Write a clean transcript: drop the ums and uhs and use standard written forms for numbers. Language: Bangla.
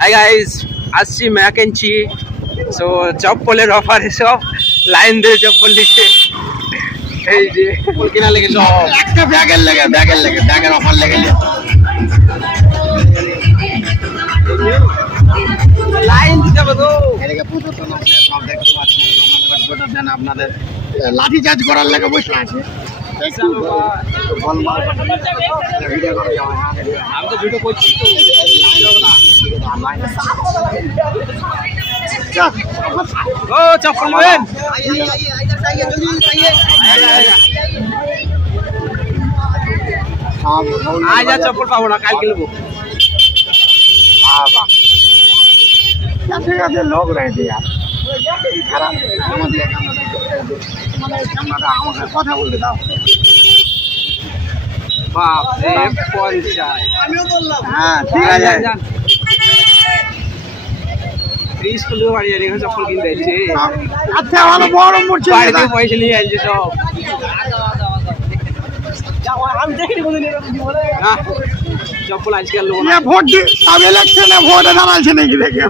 হাই গাইস, আসছি ম্যাকেনচি। সো চপ্পলের অফার এসব লাইন দিয়ে চপ্পল নিচ্ছে। এই যে চপ্পল কিনা লেগে সব একটা ব্যাগের অফার লেগে লাইন দিতে হবে তো। এদিকে পুজো তো না, সব দেখতে পাচ্ছেন আপনাদের লাঠি চার্জ করার লেগে বসে আছে। আমি তো ভিডিও করছি তো ও চপ্পল নেবেন? আজ আর চপ্পল পাবো না, কালকে নেবো। ঠিক আছে, লোক রয়েছে আমাকে কথা বলতে দাও। বাপ রে, 50 আমিও বললাম। হ্যাঁ ঠিক আছে, স্কুল বাড়ি যাই চপ্পল কিনতে যাচ্ছে। আচ্ছা ভালো বড় পড়ছে, বাড়িতে পয়সা নিয়ে আসছে সব। আমি দেখিনি চপ্পল আজকাল ভোট ইলেকশনে ভোটে দাঁড়াচ্ছে নাকি দেখে।